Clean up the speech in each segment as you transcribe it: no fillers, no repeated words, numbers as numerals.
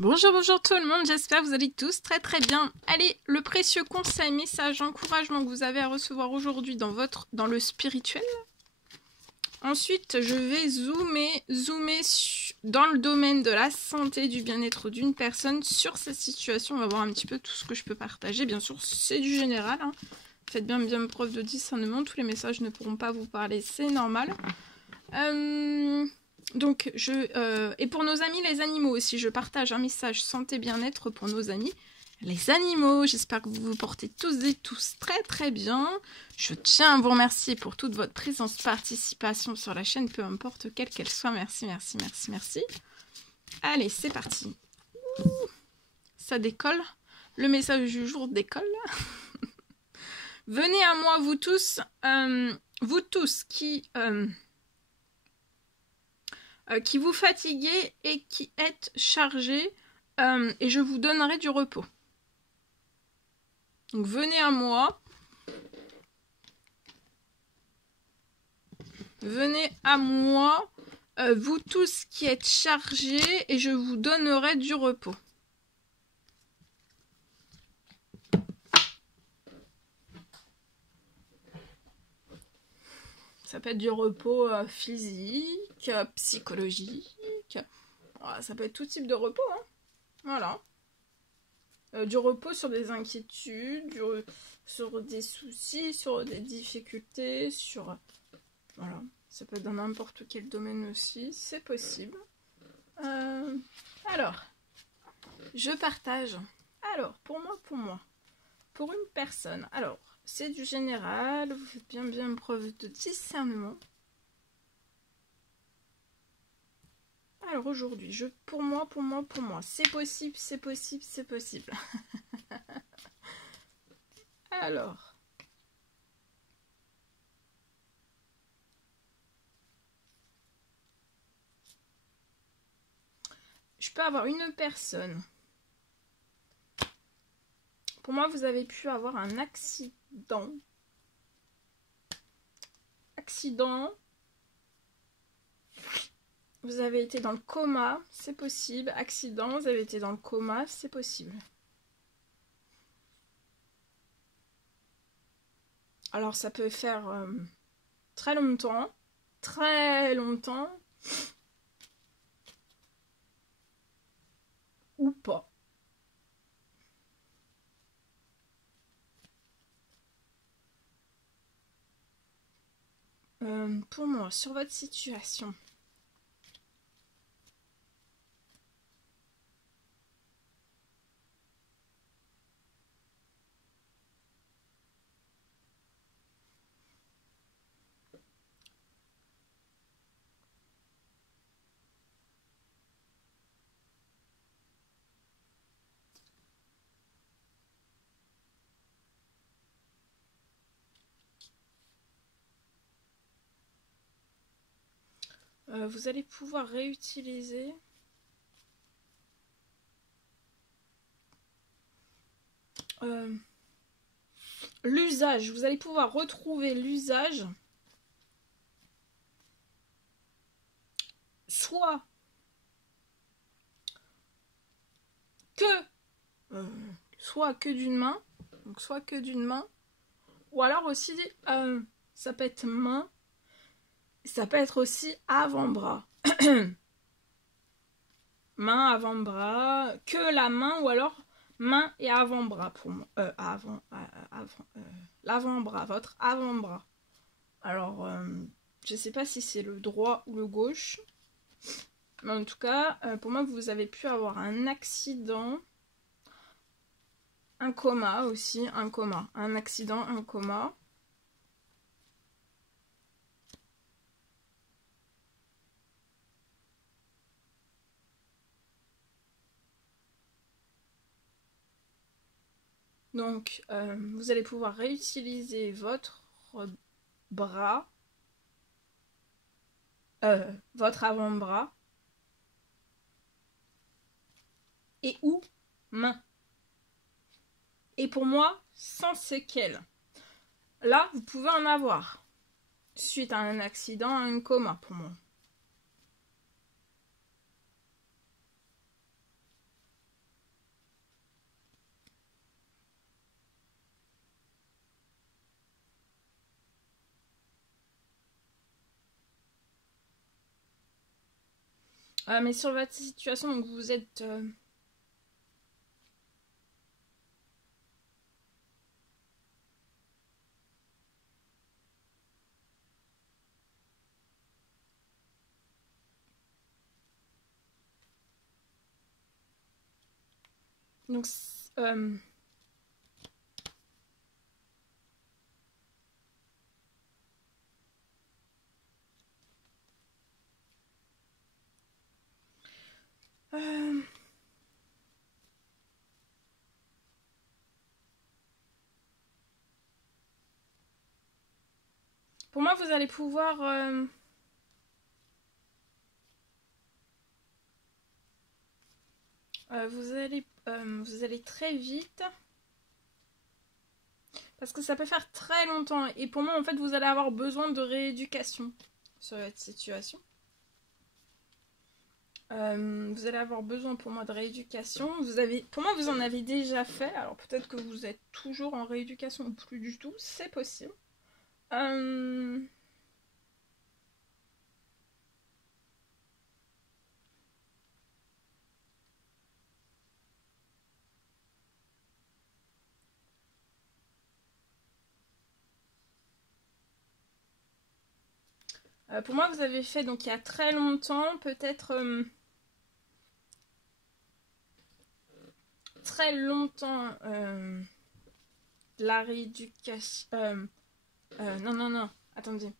Bonjour, bonjour tout le monde, j'espère que vous allez tous très très bien. Allez, le précieux conseil, message, encouragement que vous avez à recevoir aujourd'hui dans le spirituel. Ensuite, je vais zoomer dans le domaine de la santé, du bien-être d'une personne sur sa situation. On va voir un petit peu tout ce que je peux partager. Bien sûr, c'est du général, hein. Faites bien preuve de discernement. Tous les messages ne pourront pas vous parler, c'est normal. Donc, et pour nos amis les animaux aussi, je partage un message santé bien-être pour nos amis les animaux. J'espère que vous vous portez tous et tous très très bien. Je tiens à vous remercier pour toute votre présence, participation sur la chaîne, peu importe quelle qu'elle soit. Merci, merci, merci, merci. Allez, c'est parti. Ça décolle. Le message du jour décolle. Venez à moi, vous tous qui vous fatiguez et qui êtes chargés, et je vous donnerai du repos. Donc venez à moi. Venez à moi, vous tous qui êtes chargés, et je vous donnerai du repos. Ça peut être du repos physique, psychologique. Voilà, ça peut être tout type de repos, hein. Voilà. Du repos sur des inquiétudes, sur des soucis, sur des difficultés, sur... Voilà. Ça peut être dans n'importe quel domaine aussi, c'est possible. Alors, je partage. Alors, pour moi. Pour une personne. Alors, c'est du général, vous faites bien preuve de discernement. Alors aujourd'hui, pour moi, c'est possible. Alors, je peux avoir une personne. Pour moi, vous avez pu avoir un accident. Vous avez été dans le coma, c'est possible. Accident, vous avez été dans le coma, c'est possible. Alors, ça peut faire très longtemps. Ou pas. Pour moi, sur votre situation... vous allez pouvoir réutiliser l'usage. Vous allez pouvoir retrouver l'usage soit que d'une main, donc soit que d'une main, ou alors aussi ça peut être main, ça peut être aussi avant-bras. Main, avant-bras, que la main, ou alors main et avant-bras pour moi. L'avant-bras, votre avant-bras. Alors, je sais pas si c'est le droit ou le gauche. Mais en tout cas, pour moi, vous avez pu avoir un accident. Un coma aussi, un accident, un coma. Donc, vous allez pouvoir réutiliser votre bras, votre avant-bras, et ou main. Et pour moi, sans séquelles. Là, vous pouvez en avoir. Suite à un accident, à un coma, pour moi. Mais sur votre situation, donc vous êtes... donc... Pour moi, vous allez pouvoir... vous allez très vite. Parce que ça peut faire très longtemps. Et pour moi, en fait, vous allez avoir besoin de rééducation sur cette situation. Vous allez avoir besoin pour moi de rééducation. Pour moi, vous en avez déjà fait. Alors peut-être que vous êtes toujours en rééducation ou plus du tout. C'est possible. Pour moi, vous avez fait donc il y a très longtemps, peut-être très longtemps, la rééducation. Non, attendez.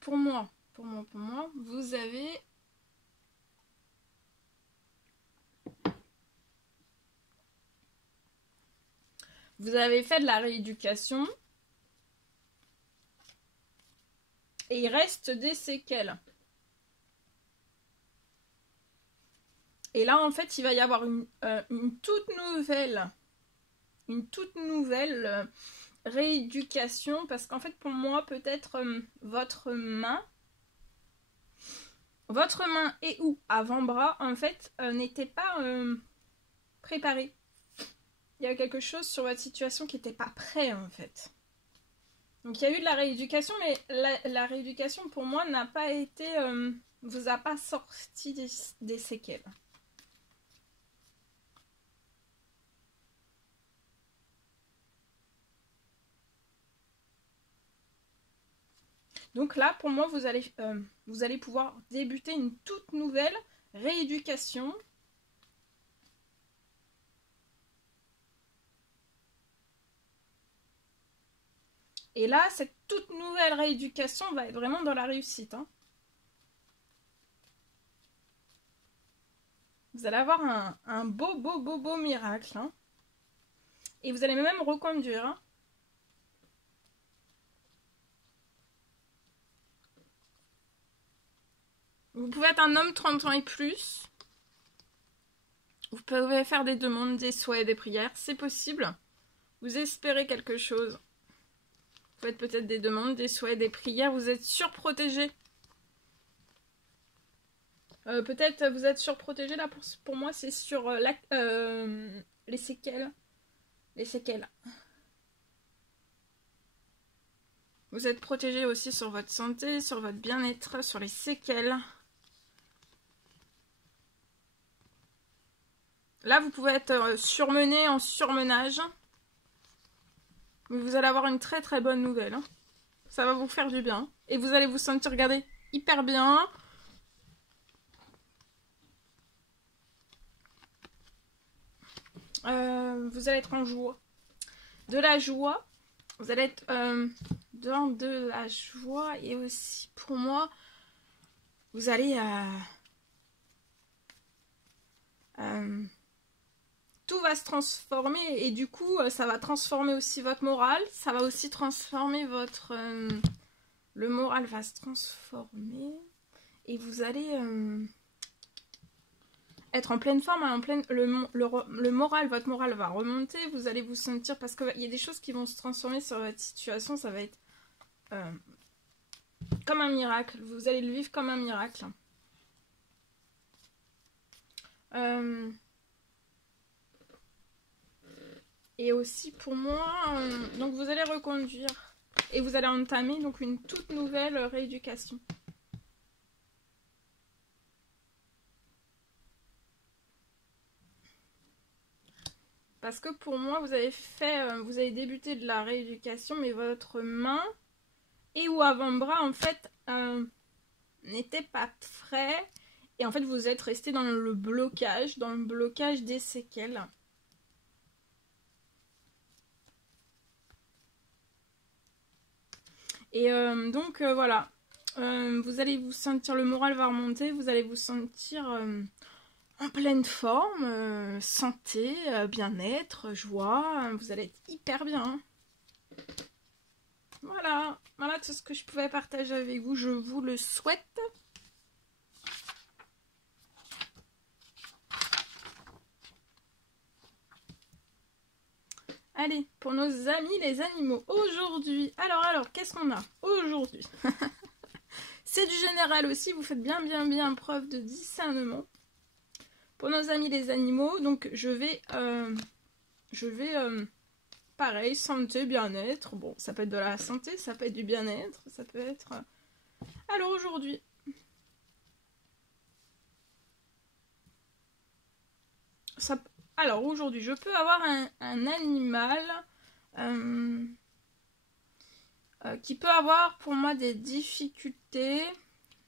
Pour moi, vous avez fait de la rééducation. Et il reste des séquelles. Et là, en fait, il va y avoir une toute nouvelle rééducation. Parce qu'en fait, pour moi, peut-être votre main et ou avant-bras, en fait, n'était pas préparé. Il y a quelque chose sur votre situation qui n'était pas prêt, en fait. Donc il y a eu de la rééducation, mais la rééducation pour moi n'a pas été... vous a pas sorti des séquelles. Donc là, pour moi, vous allez pouvoir débuter une toute nouvelle rééducation. Et là, cette toute nouvelle rééducation va être vraiment dans la réussite. Hein. Vous allez avoir un beau miracle. Hein. Et vous allez même reconduire. Hein. Vous pouvez être un homme 30 ans et plus. Vous pouvez faire des demandes, des souhaits, des prières. C'est possible. Vous espérez quelque chose. Vous faites peut-être des demandes, des souhaits, des prières. Vous êtes surprotégé. Peut-être vous êtes surprotégé. Là, pour moi, c'est sur les séquelles. Les séquelles. Vous êtes protégé aussi sur votre santé, sur votre bien-être, sur les séquelles. Là, vous pouvez être surmené en surmenage. Mais vous allez avoir une très très bonne nouvelle. Hein. Ça va vous faire du bien. Et vous allez vous sentir, regardez, hyper bien. Vous allez être en joie. De la joie. Vous allez être dans de la joie. Et aussi, pour moi, vous allez... tout va se transformer et du coup ça va transformer aussi votre morale, ça va aussi transformer votre le moral va se transformer et vous allez être en pleine forme, en pleine le moral, votre morale va remonter, vous allez vous sentir, parce qu'il y a des choses qui vont se transformer sur votre situation, ça va être comme un miracle, vous allez le vivre comme un miracle. Et aussi pour moi, donc vous allez reconduire et vous allez entamer donc une toute nouvelle rééducation. Parce que pour moi, vous avez débuté de la rééducation, mais votre main et ou avant-bras, en fait, n'était pas frais. Et en fait, vous êtes resté dans le blocage des séquelles. Et donc, voilà. Vous allez vous sentir, le moral va remonter, vous allez vous sentir en pleine forme, santé, bien-être, joie. Vous allez être hyper bien. Voilà, voilà tout ce que je pouvais partager avec vous, je vous le souhaite. Allez, pour nos amis les animaux, aujourd'hui, alors, qu'est-ce qu'on a aujourd'hui? C'est du général aussi, vous faites bien preuve de discernement. Pour nos amis les animaux, donc je vais pareil, santé, bien-être. Bon, ça peut être de la santé, ça peut être du bien-être, ça peut être... Alors aujourd'hui... Alors aujourd'hui, je peux avoir un animal qui peut avoir pour moi des difficultés.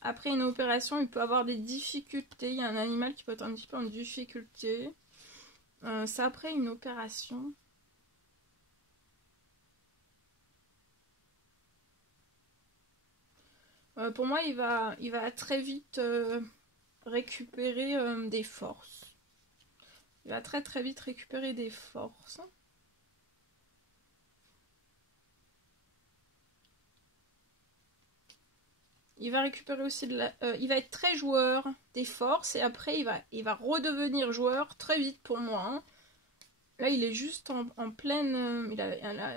Après une opération, il peut avoir des difficultés. Il y a un animal qui peut être un petit peu en difficulté. C'est après une opération. Pour moi, il va très vite récupérer des forces. Il va très vite récupérer des forces. Il va récupérer aussi de la... il va être très joueur des forces et après il va redevenir joueur très vite pour moi. Hein. Là, il est juste en pleine...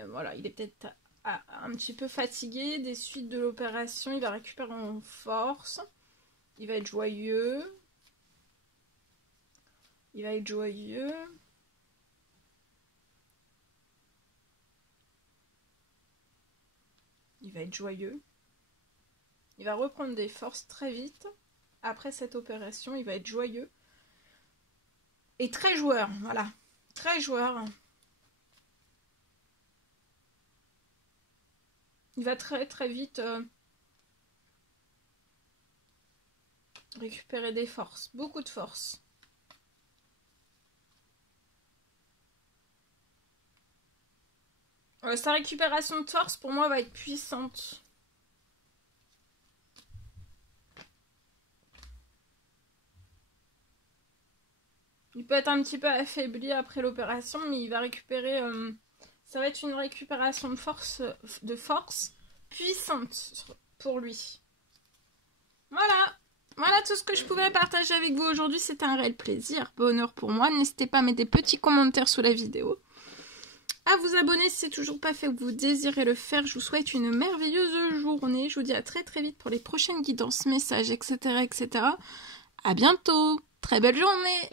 voilà, il est peut-être un petit peu fatigué des suites de l'opération. Il va récupérer en force. Il va être joyeux. Il va être joyeux. Il va être joyeux. Il va reprendre des forces très vite. Après cette opération, il va être joyeux. Et très joueur, voilà. Très joueur. Il va très vite récupérer des forces. Beaucoup de forces. Sa récupération de force, pour moi, va être puissante. Il peut être un petit peu affaibli après l'opération, mais il va récupérer... ça va être une récupération de force puissante pour lui. Voilà. Voilà tout ce que je pouvais partager avec vous aujourd'hui. C'était un réel plaisir. Bonheur pour moi. N'hésitez pas à mettre des petits commentaires sous la vidéo. À vous abonner si c'est toujours pas fait ou que vous désirez le faire. Je vous souhaite une merveilleuse journée. Je vous dis à très vite pour les prochaines guidances, messages, etc. À bientôt. Très belle journée.